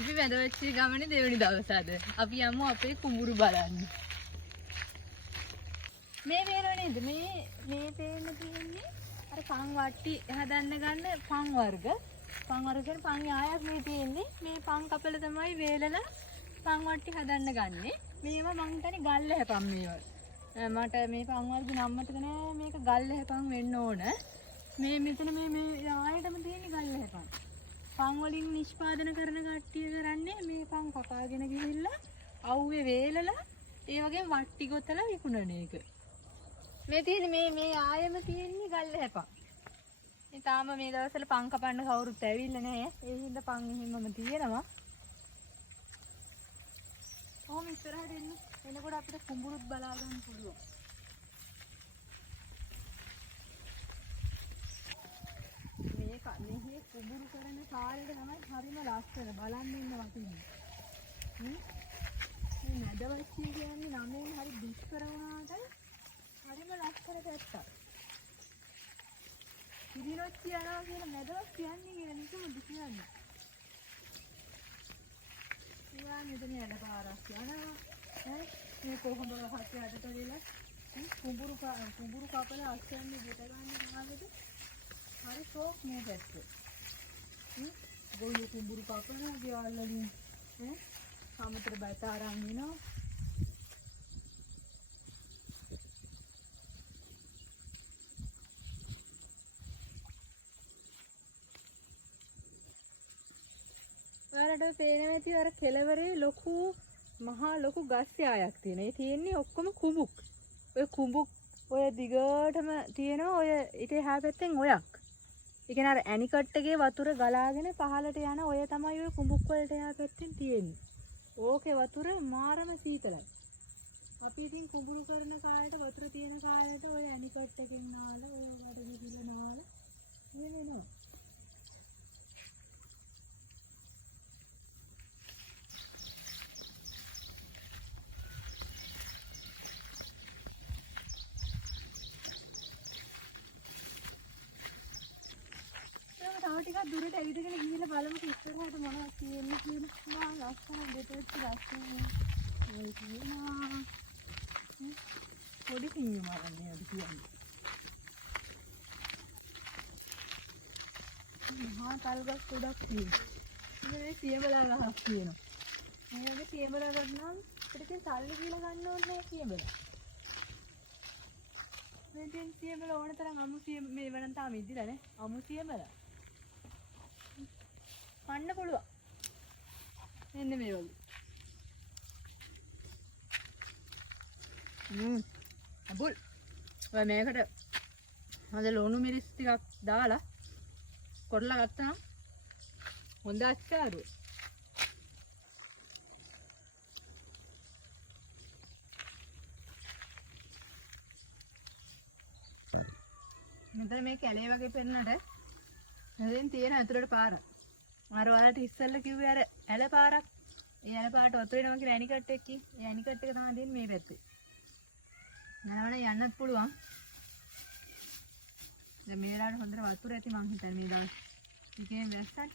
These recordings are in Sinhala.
අපි වැදවච්චි ගමනේ දෙවෙනි දවස අද. අපි යමු අපේ කුඹුරු බලන්න. මේ පේනව නේද? මේ පේන්න තියෙන්නේ අර පන් වට්ටි හදන්න ගන්න පන් වර්ග. පන් වර්ග කියන්නේ පන් යායක් මේ තියෙන්නේ. මේ පන් කපල තමයි වේලලා පන් වට්ටි හදන්න ගන්නෙ. මේවා මං හිතන්නේ ගල්ල හැපන් මේවා. මට මේ පන් වර්ග නම් මතක නෑ. මේක ගල්ල හැපන් වෙන්න ඕන. මේ මෙතන මේ යායටම තියෙන්නේ ගල්ල හැපන්. පන් වලින් නිෂ්පාදන කරන කට්ටිය කරන්නේ මේ පන් කපාගෙන ගිහිල්ලා අවුවේ වේලලා ඒ වගේ වට්ටි ගොතලා විකුණන එක. මේ තියෙන්නේ මේ ආයෙම තියෙන්නේ ගල්ල හැපන්. මේ තාම මේ දවස්වල පන් කපන්න කවුරුත් ඇවිල්ලා නැහැ. ඒ හින්දා පන් එහෙමම තියෙනවා. කොහොම ඉස්සරහට එන්න. එනකොට අපිට කුඹුරුත් බලා ගන්න පුළුවන්. මේ කුඹුරු කරන කාලේ තමයි හරිම ලස්සන බලන්න ඉන්න වටින්නේ. මේ මැදවච්චිය කියන්නේ නමෙන් හරි දුෂ්කර වුණාට හරිම ලස්සන පැත්තක්. ඉදිරියට යනවා කියන මැදවක් කියන්නේ කියන නිකම්ද කියන්නේ. ඊවා මෙතන යන පාරක් යනවා. මේ කොහොමද හත්ය අදට වෙලා කුඹුරු කපලා අස්සන්නේ දෙත ගන්න ගානකට හරි ෂෝක් මේ පැත්තේ. ගොළු කුඹුරු කපනවා ගෙවල් වලින් සමතර බත අරන් එනවා. ඔයාලට පේනවා ඇති අර කෙළවරේ මහා ලොකු ගස් යායක් තියෙනවා. ඒ තියෙන්නේ ඔක්කොම කුඹුක්. ඔය කුඹුක් ඔය දිගටම තියෙනවා. ඔය ඊට එහා පැත්තෙන් ඔයක්. ඒ කියන්නේ අර ඇනිකට් එකේ වතුර ගලාගෙන පහළට යන ඔය තමයි ඔය කුඹුක් වලට එහා පැත්තෙන් තියෙන්නේ. ඕකේ වතුර මාරම සීතලයි. අපි ඉතින් කුඹුරු කරන කාලේට වතුර තියෙන කාලේට ඔය ඇනිකට් එකෙන් නාලා ඔය වඩ ගිහිල්ලා නාලා මේ වෙනවා. ටිකක් දුරට ඇවිදගෙන ගිහිල්ලා බලමු ඉස්සරහට මොනවද තියෙන්නේ කියලා. ලස්සන දෙපැත්ත ලස්සන ඒ කියනවා. පොඩි සිංහ මරන්නේ අද කියන්නේ. මහා තල්ගස් ගොඩක් තියෙනවා. මේ සියඹලා ගහක් තියෙනවා. මේ වගේ සියඹලා ගන්නම් අපිට සල්ලි කියලා ගන්න ඕනේ නැහැ සියඹලා. මේ දැන් සියඹලා ඕන තරම් අමු මේ වෙනන් තාම ඉදිලා නේ. අමු සියඹලා කන්න පුළුවන්. මෙන්න මේ වගේ. අබුල්. ඔය මේකට හොඳ ලුණු මිරිස් ටිකක් දාලා කොටලා ගත්තා නම් හොඳ අච්චාරුව. මෙතන මේ කැලේ වගේ පෙන්නට මෙතෙන් තියෙන ඇතුළට පාරක්. අර ඔයාලට ඉස්සෙල්ලා කිව්වේ අර ඇල පාරක්. ඒ ඇල පාරට වතුර එනවා කියලා ඇනිකට් එකකින්. ඒ ඇනිකට් එක තමයි දෙන්නේ මේ පැත්තේ. යනවනේ යන්නත් පුළුවන්. දැන් මේ වෙලාවට හොඳට වතුර ඇති මං හිතන්නේ මේ දවස්. ටිකෙන් වැස්සක්.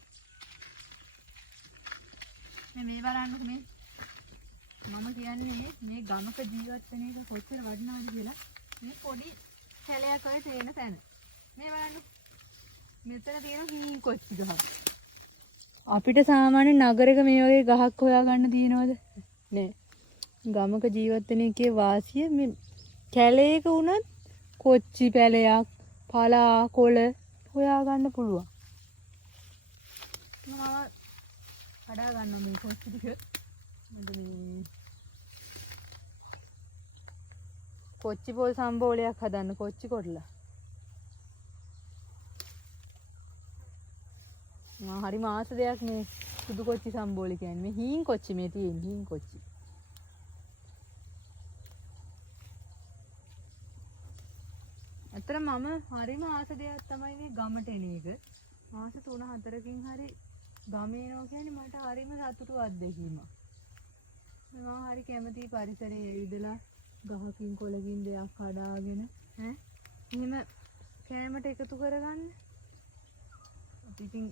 මේ බලන්නකො මේ. මම කියන්නේ මේ ගමක ජීවත් වෙන එක කොච්චර වටිනවද කියලා. මේ පොඩි කැලයක් ඔය තේන තැන. මේ බලන්න. මෙතන තියෙන හීන් කොච්චි ගහක්. අපිට සාමාන්‍ය නගරයක මේ වගේ ගහක් හොයාගන්න තියෙනවද? නෑ. ගමක ජීවත් වෙන එකේ වාසිය මේ කැලේක වුණත් කොච්චි පැලයක්, පලා කොළ හොයාගන්න පුළුවන්. මම කඩා ගන්නවා මේ කොච්චි ටික. මේ කොච්චි පොල් සම්බෝලයක් හදන්න කොච්චි කොටලා. හරි මාස දෙයක් මේ සුදු කොච්චි සම්බෝලි කියන්නේ. මේ හීන් කොච්චි මේ තියෙන හීන් කොච්චි. අතර මම හරිම ආස දෙයක් තමයි මේ ගමට එන එක. මාස 3-4කින් හරි ගම එනවා කියන්නේ මට හරිම සතුටු අත්දැකීමක්. මම හරි කැමති පරිසරයේ ඉඳලා ගහකින් කොළකින් දෙයක් හදාගෙන එහෙම කෑමට එකතු කරගන්න. ඉතින්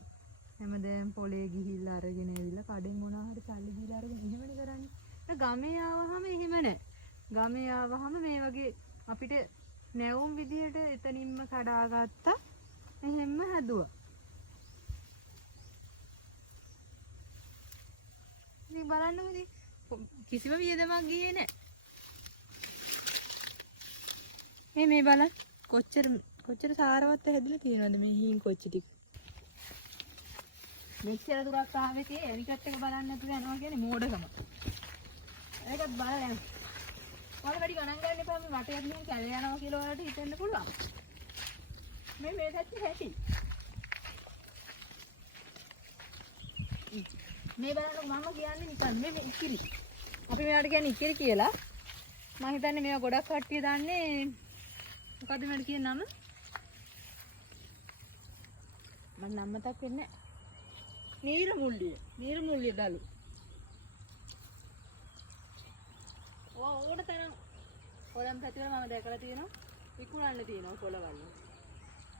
හැමදේම පොලේ ගිහිල්ලා අරගෙන ඇවිල්ලා කඩෙන් මොනවා හරි සල්ලි දීලා අරගෙන එහෙමනේ කරන්නේ. ගමේ ආවහම එහෙම නැහැ. ගමේ ආවහම මේ වගේ අපිට නැවුම් විදියට එතනින්ම කඩාගත්තා. එහෙම්ම හැදුවා. ඉතින් බලන්නකෝ ඉතින් කිසිම වියදමක් ගියේ නැහැ. මේ බලන්න කොච්චර සාරවත් හැදලා තියෙනවද මේ හීන් කොච්චි ටික. මෙච්චර දුරක් ආවේ තේ ඇනිකට් එක බලන්න නැතුව යනවා කියන්නේ මෝඩකම. ඒකත් බලලා යන්න. ඔයාලා වැඩි ගණන් ගන්න එපා මේ වටේට මෙහෙන් කැලේ යනවා කියලා ඔයාලට හිතෙන්න පුළුවන්. මේ පැත්තේ හැටි. මේ බලන්න මම කියන්නේ නිකන් මේ ඉකිරි. අපි මෙයාට කියන්නේ ඉකිරි කියලා. මම හිතන්නේ මේවා ගොඩක් කට්ටිය දාන්නේ මොකද්ද මේකට කියන නම? මම නම් මතක් වෙන්නේ නැහැ. නීරමුල්ලිය දලු. ඕන තරම් කොළම් පැතිවල මම දැකලා තියෙනවා. විකුණන්න තියෙනවා කොළවල්.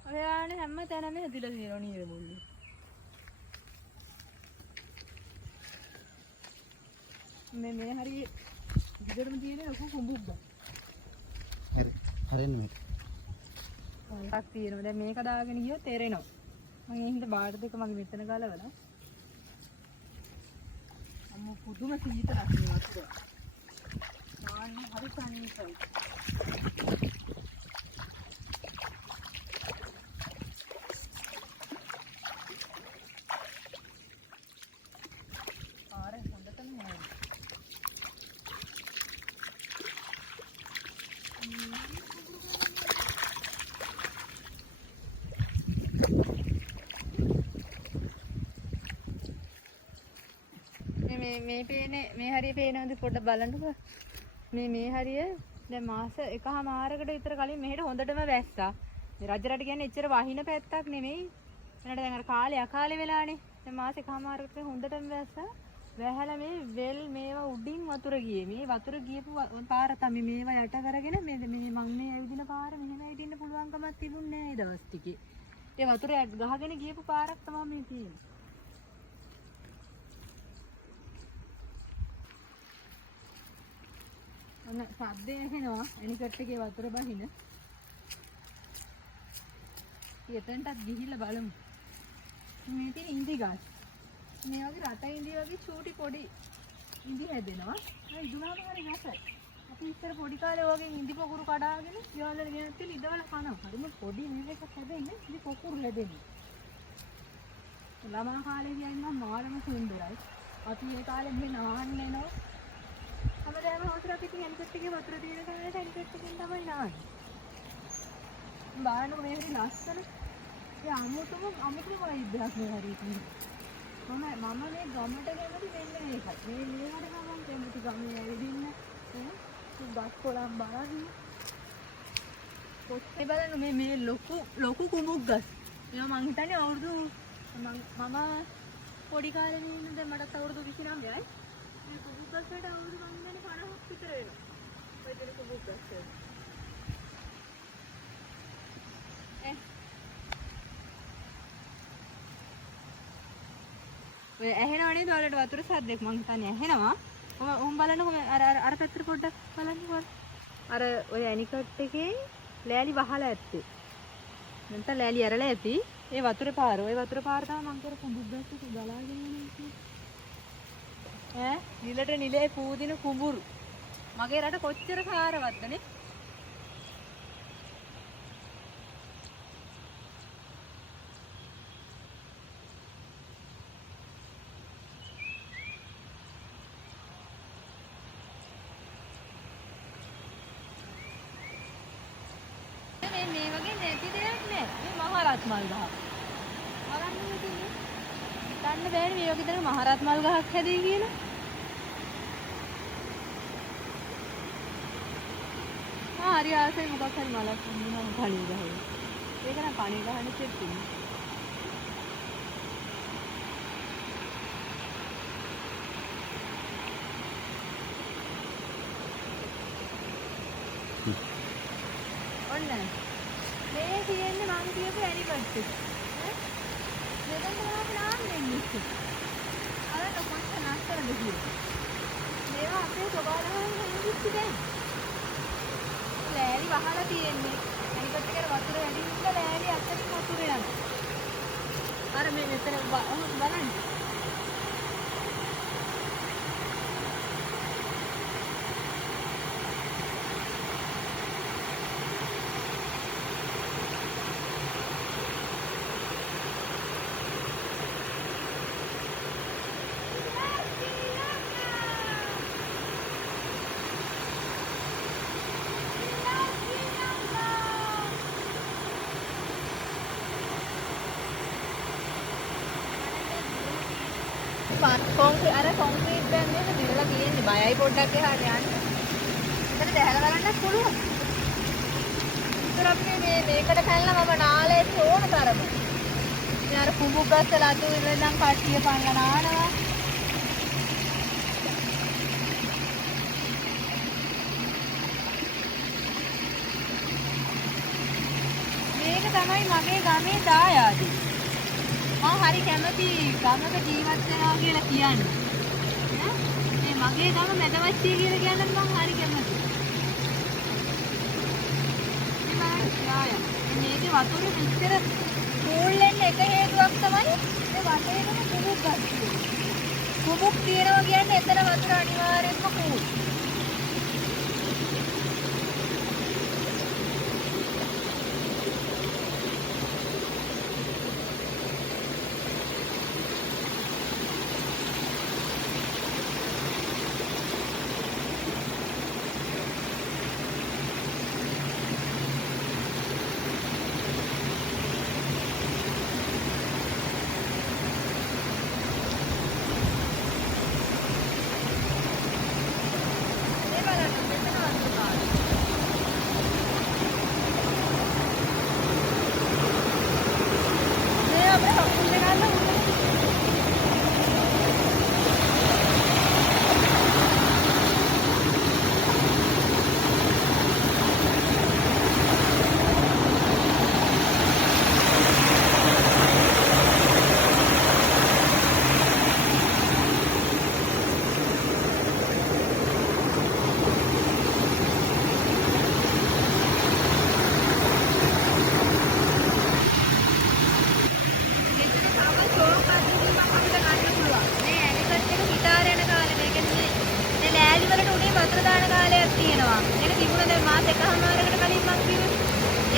ඔය ආනේ හැම තැනම හැදිලා තියෙනවා නීරමුල්ලිය. මේ හරිය විතරම තියෙන ලොකු කුඹුක්ද. හරියන්නේ මේක. ඔයක් තියෙනවා. දැන් මේක දාගෙන ගියොත් තේරෙනවා. මම ඒ හින්දා බාට දෙක මගේ මෙතන ගලවලා. අම්මෝ පුදුම සීතලක් නේ වතුර. නාන්න හරි සනීපයි. ආර හොඳටම නෑ. මේ පේනේ මේ හරිය පේනවද පොඩ්ඩක් බලන්නකෝ. මේ හරිය දැන් මාස එකමාරකට විතර කලින් මෙහෙට හොඳටම වැස්සා. මේ රජරට කියන්නේ එච්චර වහින පැත්තක් නෙමෙයි. එනට දැන් අර කාලේ අකාලේ වෙලානේ. දැන් මාස එකමාරකට හොඳටම වැස්සා. වැහැලා මේ වෙල් මේවා උඩින් වතුර ගියේ. මේ වතුර ගියපු පාර තමයි මේවා යට කරගෙන මේ මම මේ ඇවිදින පාර මෙහෙම ඇවිදින්න පුළුවන්කමක් තිබුණේ නැහැ දවස් ටිකේ. ඒ වතුර ගහගෙන ගියපු පාරක් තමයි මේ තියෙන්නේ. ඔන්න සද්දේ ඇහෙනවා ඇනිකට් එකේ වතුර බහින. එතනටත් ගිහිල්ලා බලමු. මේ තියෙන ඉඳි ගස්. මේ වගේ රට ඉඳි වගේ චූටි පොඩි ඉඳි හැදෙනවා. ඒ ඉදුණාම හරි නැසයි. අපි ඉස්සර පොඩි කාලේ වගේ ඉඳි පොකුරු කඩාගෙන යාළුවෝ ගෙනත් ඉඳවලා කනවා. හරිම පොඩි මේක හැදෙන්නේ ඉඳි පොකුරු හැදෙන්නේ. ළමා කාලේ කියන්නේ මාළම සුන්දරයි. අපි ඒ කාලේ මෙහෙ නාන්නේ නෝ. හැමදාම හවසට අපි ඉතින් ඇනිකට් එකේ වතුර තියෙන කාලේට ඇනිකට් එකෙන් තමයි නාන්නේ. බලන්නකො මේ හරි ලස්සන. ඒ අමුතුම වයිබ්‍රස් මේ හරි තියෙන්නේ. මම මේ ගමට කැමති වෙන්නේ මේකයි. මේ වලට මම කැමති ගමේ ඇවිදින්න. ගස් කොළන් බලන්න. පොත්තේ බලන්න මේ ලොකු කුඹුක් ගස්. ඒවා මං හිතන්නේ අවුරුදු මම පොඩි කාලේ ඉන්න දැන් මටත් අවුරුදු 29යි. මේ කුඹුක් ගස් වලට අවුරුදු මං හිතන්නේ 50ක් විතර වෙනවා. ඔය දෙන කුඹුක් ගස් වල. ඔය ඇහෙනව නේද ඔයාලට වතුර සද්දයක් මං හිතන්නේ ඇහෙනවා. ඔහොම බලන්නකො අර පැත්තට පොඩ්ඩක් බලන්නකො. අර ඔය ඇනිකට් එකේ ලෑලි වහලා ඇත්තේ. නැත්නම් ලෑලි ඇරලා ඇති. ඒ වතුරේ පාර. ඔය වතුරේ පාර තමයි මං කර කුඹුක් ගස් එක ගලාගෙන යන්නේ. නිලට නිලේ පූදින කුඹුරු. මගේ රට කොච්චර කාරවත්ද නේ? මේ වගේ නැති දෙයක් නෑ. මේ මහරත් මල් ගහ. බලන්න ඉතින්. දන්න බෑනේ මේ වගේ දෙයක් මහරත් මල් ගහක් හැදේ කියලා. හරි ආසයි මොකක් හරි මලක් හම්බුනම කණේ ගහේ. ඒක නම් කණේ ගහන්නේ සෙට් වෙන්නේ. ඔන්න මේ කියන්නේ මම කියපු ඇනිකට් එක. ඈ මෙතන තමයි නාම් දෙන්නේ. අර කොච්චර නැති දැන්. ලෑලි වහලා තියෙන්නේ. අනිකට වතුර වැඩි නිසා ලෑලි අතරින් වතුර යනවා. අර මේ මෙතන බලන්න. කොන්ක්‍රීට් දැන් මේක දිරලා තියෙන්නේ බයයි පොඩ්ඩක් එහාට යන්න. එතන දැහැලා බලන්නත් පුළුවන්. ඉතින් අපි මේකට පැනලා මම නාලේට ඕන තරම. ඉතින් අර කුඹු ගස්සලා අතු ඉඳන් කට්ටිය පනලා නානවා. මේක තමයි මගේ ගමේ දායාදේ. මම හරි කැමති ගමක ජීවත් වෙනවා කියලා කියන්නේ. මේ මගේ ගම මැදවච්චිය කියලා කියන්නත් මම හරි කැමතියි. මේකේ වතුර මෙච්චර කූල් වෙන්න එක හේතුවක් තමයි මේ වටේම කුඹුක් ගන්න. කුඹුක් තියෙනවා කියන්නේ එතන වතුර අනිවාර්යෙන්ම කූල්.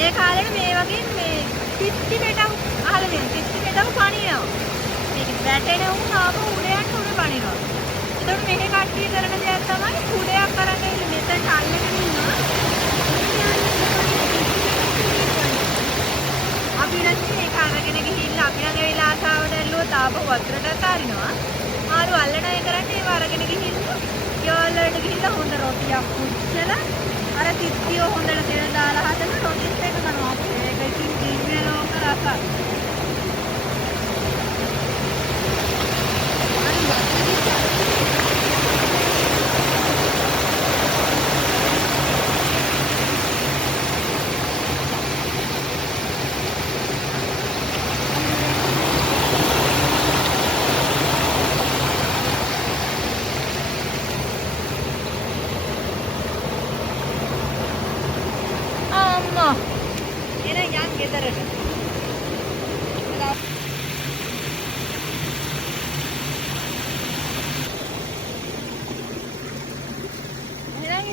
ඒ කාලෙට මේ වගේ මේ පිටි මෙටම් අහලා තියෙන පිටි මෙටම් පණිනවා. මේක වැටෙන උන් ආපහු උඩයන්ට උඩ පණිනවා. එතකොට මේකේ කට්ටිය කරන දෙයක් තමයි කුඩයක් අරන් ඉන්නේ මෙතනට අල්ලගෙන ඉන්නවා. අපි නැත්නම් ඒක අරගෙන ගිහිල්ලා අපි ළඟ වෙලා ආසාවට ඇල්ලුවොත් ආපහු වතුරට අතාරිනවා. ආරු අල්ලන අය කරන්නේ ඒව අරගෙන ගිහිල්ලා ගෙවල් වලට ගිහිල්ලා හොඳ රොටියක් පුච්චලා අර තිත්තිය හොඳට තෙල් දාලා හදන රොටිස් එක කරනවා. ඒක ඉතින් දිව්‍ය ලෝක රසක්.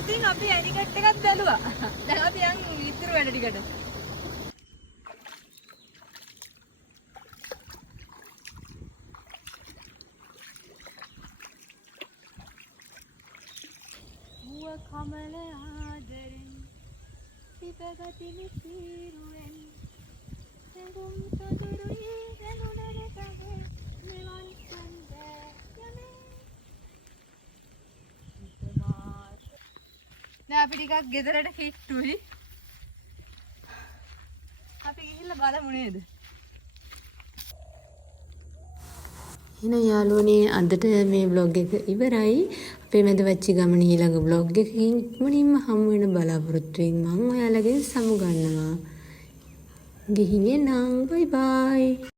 ඉතින් අපි ඇනිකට් එකක් දැලුවා. දැන් අපි යන් ඉතුරු වැඩ ටිකට. මුව කමල ආදරෙන් පිපගති මිසිරුවෙන් සෙඟුම් සොදුරුයි රැඳුනර තගේ මෙවන් සඳ යමේ. දැන් අපි ටිකක් ගෙදරට කිට්ටුයි. අපි ගිහිල්ලා බලමු නේද? එහෙනම් යාළුවනේ අදට මේ vlog එක ඉවරයි. අපේ මැදවච්චි ගමන ඊළඟ vlog එකකින් ඉක්මනින්ම හමු වෙන බලාපොරොත්තු වෙමින් මම ඔයාලගෙන් සමු ගන්නවා. ගිහින් එනම් bye bye.